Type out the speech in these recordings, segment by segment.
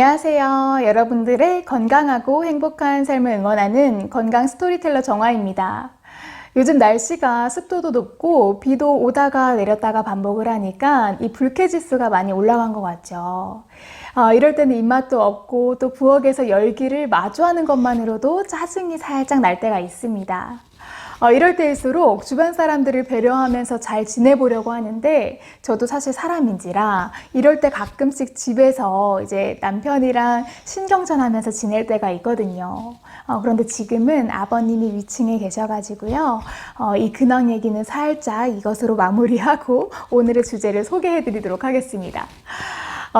안녕하세요. 여러분들의 건강하고 행복한 삶을 응원하는 건강 스토리텔러 정화입니다. 요즘 날씨가 습도도 높고 비도 오다가 내렸다가 반복을 하니까 이 불쾌지수가 많이 올라간 것 같죠. 이럴 때는 입맛도 없고 또 부엌에서 열기를 마주하는 것만으로도 짜증이 살짝 날 때가 있습니다. 이럴 때일수록 주변 사람들을 배려하면서 잘 지내보려고 하는데 저도 사실 사람인지라 이럴 때 가끔씩 집에서 이제 남편이랑 신경전하면서 지낼 때가 있거든요. 그런데 지금은 아버님이 위층에 계셔가지고요. 이 근황 얘기는 살짝 이것으로 마무리하고 오늘의 주제를 소개해드리도록 하겠습니다.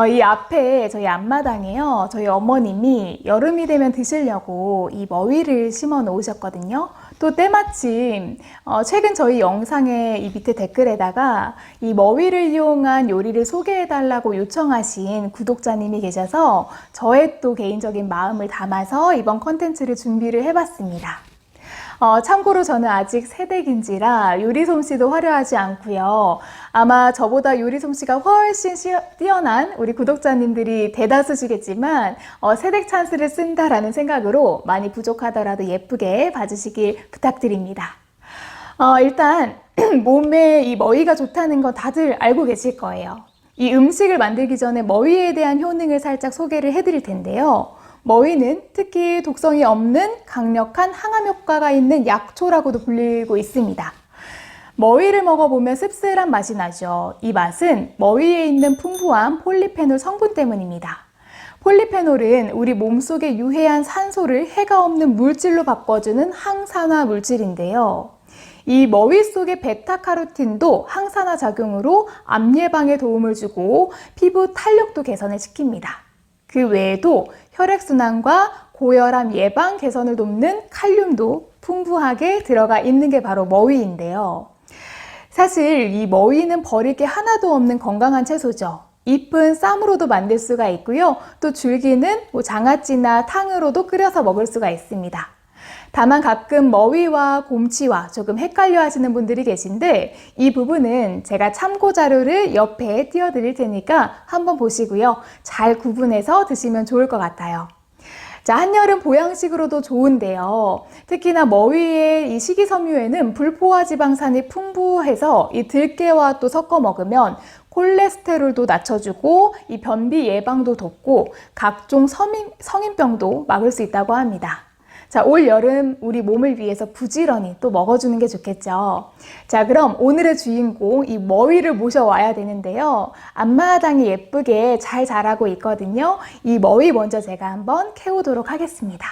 이 앞에 저희 앞마당에요. 저희 어머님이 여름이 되면 드시려고 이 머위를 심어 놓으셨거든요. 또 때마침 최근 저희 영상의 이 밑에 댓글에다가 이 머위를 이용한 요리를 소개해달라고 요청하신 구독자님이 계셔서 저의 또 개인적인 마음을 담아서 이번 컨텐츠를 준비를 해봤습니다. 참고로 저는 아직 새댁인지라 요리 솜씨도 화려하지 않고요. 아마 저보다 요리 솜씨가 훨씬 뛰어난 우리 구독자님들이 대다수시겠지만 새댁 찬스를 쓴다라는 생각으로 많이 부족하더라도 예쁘게 봐주시길 부탁드립니다. 일단 몸에 이 머위가 좋다는 건 다들 알고 계실 거예요. 이 음식을 만들기 전에 머위에 대한 효능을 살짝 소개를 해드릴 텐데요. 머위는 특히 독성이 없는 강력한 항암 효과가 있는 약초라고도 불리고 있습니다. 머위를 먹어보면 씁쓸한 맛이 나죠. 이 맛은 머위에 있는 풍부한 폴리페놀 성분 때문입니다. 폴리페놀은 우리 몸속에 유해한 산소를 해가 없는 물질로 바꿔주는 항산화 물질인데요. 이 머위 속의 베타카로틴도 항산화 작용으로 암 예방에 도움을 주고 피부 탄력도 개선을 시킵니다. 그 외에도 혈액순환과 고혈압 예방 개선을 돕는 칼륨도 풍부하게 들어가 있는 게 바로 머위인데요. 사실 이 머위는 버릴 게 하나도 없는 건강한 채소죠. 잎은 쌈으로도 만들 수가 있고요. 또 줄기는 장아찌나 탕으로도 끓여서 먹을 수가 있습니다. 다만 가끔 머위와 곰치와 조금 헷갈려 하시는 분들이 계신데 이 부분은 제가 참고 자료를 옆에 띄워드릴 테니까 한번 보시고요. 잘 구분해서 드시면 좋을 것 같아요. 자, 한여름 보양식으로도 좋은데요. 특히나 머위의 이 식이섬유에는 불포화 지방산이 풍부해서 이 들깨와 또 섞어 먹으면 콜레스테롤도 낮춰주고 이 변비 예방도 돕고 각종 성인병도 막을 수 있다고 합니다. 자, 올 여름 우리 몸을 위해서 부지런히 또 먹어주는 게 좋겠죠. 자, 그럼 오늘의 주인공 이 머위를 모셔와야 되는데요. 앞마당이 예쁘게 잘 자라고 있거든요. 이 머위 먼저 제가 한번 캐오도록 하겠습니다.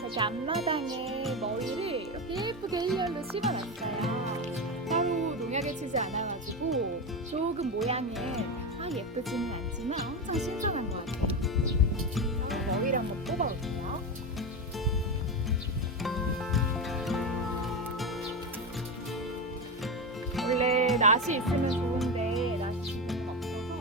저기 앞마당에 머위를 이렇게 예쁘게 일렬로 심어놨어요. 따로 농약을 치지 않아가지고 조금 모양은 예쁘지는 않지만 엄청 신선한 것 같아요. 머위를 한번 뽑아볼게요. 원래 낫이 있으면 좋은데 낫이 지금 없어서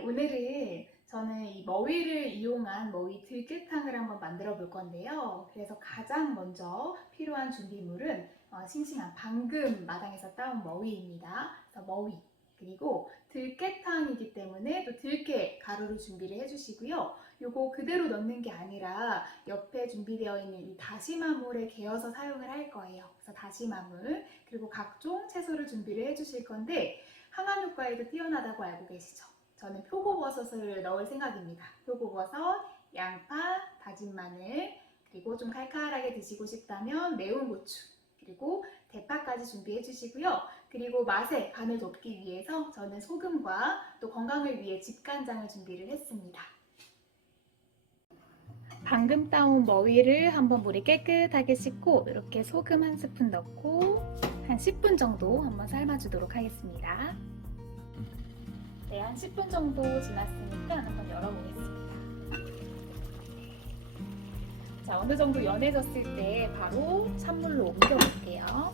오늘은 저는 이 머위를 이용한 머위 들깨탕을 한번 만들어 볼 건데요. 그래서 가장 먼저 필요한 준비물은 싱싱한 방금 마당에서 따온 머위입니다. 그래서 머위, 그리고 들깨탕이기 때문에 또 들깨 가루를 준비를 해주시고요. 요거 그대로 넣는 게 아니라 옆에 준비되어 있는 이 다시마물에 개어서 사용을 할 거예요. 그래서 다시마물, 그리고 각종 채소를 준비를 해주실 건데 항암 효과에도 뛰어나다고 알고 계시죠? 저는 표고버섯을 넣을 생각입니다. 표고버섯, 양파, 다진 마늘, 그리고 좀 칼칼하게 드시고 싶다면 매운 고추, 그리고 대파까지 준비해 주시고요. 그리고 맛의 간을 돕기 위해서 저는 소금과 또 건강을 위해 집간장을 준비를 했습니다. 방금 따온 머위를 한번 물에 깨끗하게 씻고 이렇게 소금 한 스푼 넣고 한 10분 정도 한번 삶아주도록 하겠습니다. 네, 한 10분 정도 지났으니까 한번 열어보겠습니다. 자, 어느 정도 연해졌을 때 바로 찬물로 옮겨볼게요.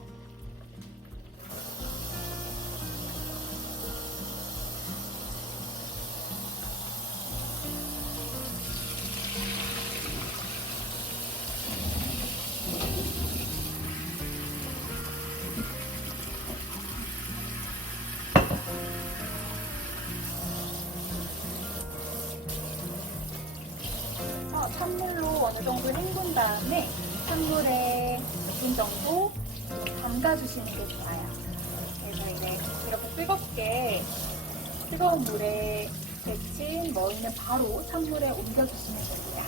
찬물로 어느 정도 헹군 다음에 찬물에 몇 분 정도 담가주시는 게 좋아요. 그래서 이제 이렇게 뜨겁게 뜨거운 물에 데친 머위는 바로 찬물에 옮겨주시면 됩니다.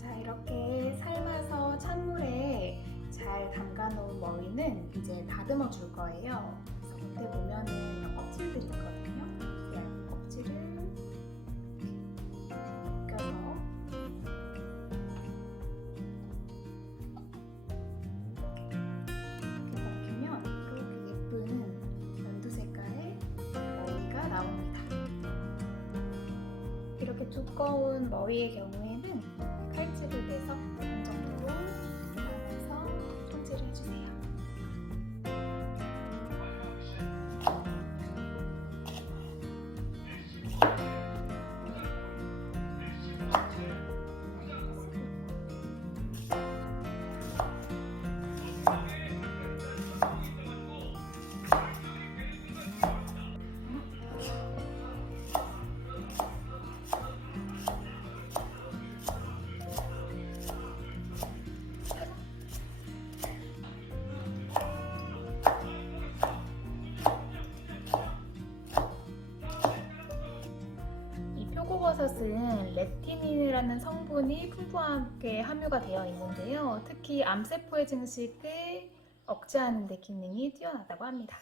자, 이렇게 삶아서 찬물에 잘 담가놓은 머위는 이제 다듬어 줄 거예요. 그래서 밑에 보면은 껍질들이 있거든요. 이 껍질을 나옵니다. 이렇게 두꺼운 머위의 경우에는 칼집을 내서 이 정도로 나눠서 손질을 해주세요. 표고버섯은 레티닌이라는 성분이 풍부하게 함유가 되어 있는데요. 특히 암세포의 증식을 억제하는 데 기능이 뛰어나다고 합니다.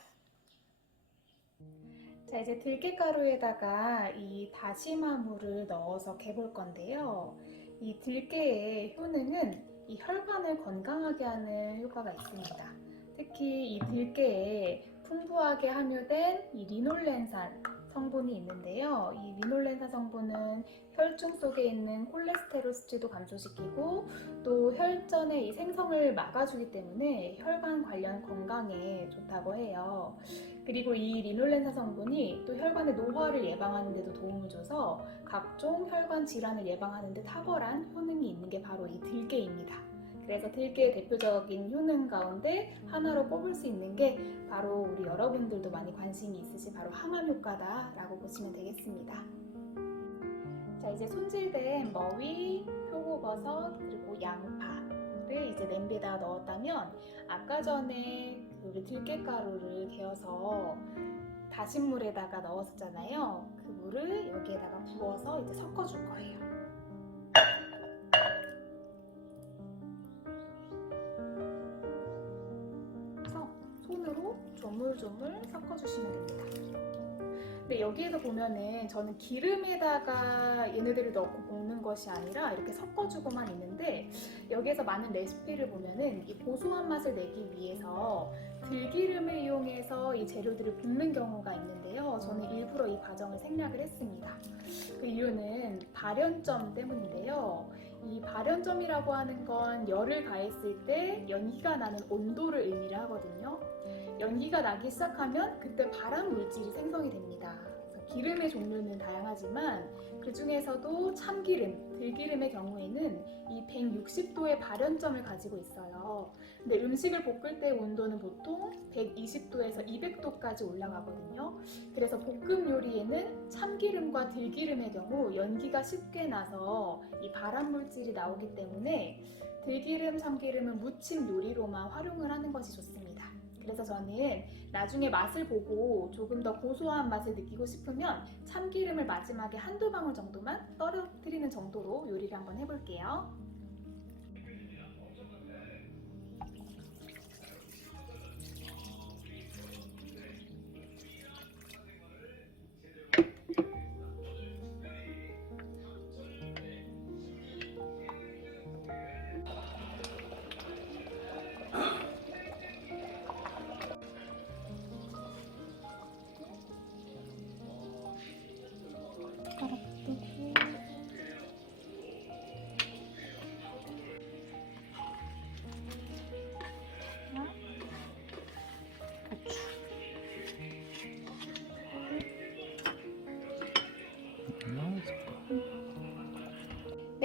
자, 이제 들깨가루에다가 이 다시마물을 넣어서 개볼 건데요. 이 들깨의 효능은 이 혈관을 건강하게 하는 효과가 있습니다. 특히 이 들깨에 풍부하게 함유된 이 리놀렌산 성분이 있는데요. 이 리놀렌산 성분은 혈중 속에 있는 콜레스테롤 수치도 감소시키고 또 혈전의 이 생성을 막아주기 때문에 혈관 관련 건강에 좋다고 해요. 그리고 이 리놀렌산 성분이 또 혈관의 노화를 예방하는 데도 도움을 줘서 각종 혈관 질환을 예방하는 데 탁월한 효능이 있는 게 바로 이 들깨입니다. 그래서 들깨의 대표적인 효능 가운데 하나로 꼽을 수 있는 게 바로 우리 여러분들도 많이 관심이 있으신 바로 항암 효과다라고 보시면 되겠습니다. 자, 이제 손질된 머위, 표고버섯, 그리고 양파를 이제 냄비에다 넣었다면 아까 전에 우리 들깨가루를 데워서 다신 물에다가 넣었었잖아요. 그 물을 여기에다가 부어서 이제 섞어줄 거예요. 손으로 조물조물 섞어주시면 됩니다. 근데 여기에서 보면은 저는 기름에다가 얘네들을 넣고 볶는 것이 아니라 이렇게 섞어주고만 있는데 여기에서 많은 레시피를 보면은 이 고소한 맛을 내기 위해서 들기름을 이용해서 이 재료들을 볶는 경우가 있는데요. 저는 일부러 이 과정을 생략을 했습니다. 그 이유는 발연점 때문인데요. 이 발연점이라고 하는 건 열을 가했을 때 연기가 나는 온도를 의미를 하거든요. 연기가 나기 시작하면 그때 발암 물질이 생성이 됩니다. 그래서 기름의 종류는 다양하지만 그 중에서도 참기름, 들기름의 경우에는 이 160도의 발연점을 가지고 있어요. 근데 음식을 볶을 때 온도는 보통 120도에서 200도까지 올라가거든요. 그래서 볶음 요리에는 참기름과 들기름의 경우 연기가 쉽게 나서 이 발암 물질이 나오기 때문에 들기름, 참기름은 무침 요리로만 활용을 하는 것이 좋습니다. 그래서 저는 나중에 맛을 보고 조금 더 고소한 맛을 느끼고 싶으면 참기름을 마지막에 한두 방울 정도만 떨어뜨리는 정도로 요리를 한번 해볼게요.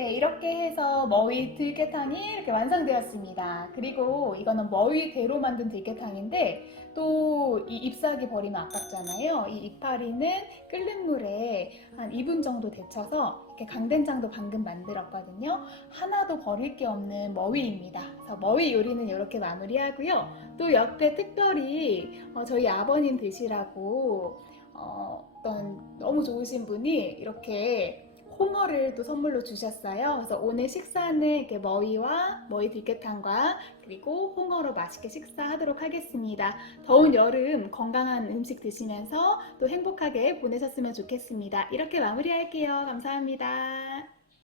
네, 이렇게 해서 머위 들깨탕이 이렇게 완성되었습니다. 그리고 이거는 머위대로 만든 들깨탕인데 또 이 잎사귀 버리면 아깝잖아요. 이 이파리는 끓는 물에 한 2분 정도 데쳐서 이렇게 강된장도 방금 만들었거든요. 하나도 버릴 게 없는 머위입니다. 그래서 머위 요리는 이렇게 마무리하고요. 또 옆에 특별히 저희 아버님 드시라고 어떤 너무 좋으신 분이 이렇게 홍어를 또 선물로 주셨어요. 그래서 오늘 식사는 이렇게 머위와 머위 들깨탕과 그리고 홍어로 맛있게 식사하도록 하겠습니다. 더운 여름 건강한 음식 드시면서 또 행복하게 보내셨으면 좋겠습니다. 이렇게 마무리할게요. 감사합니다.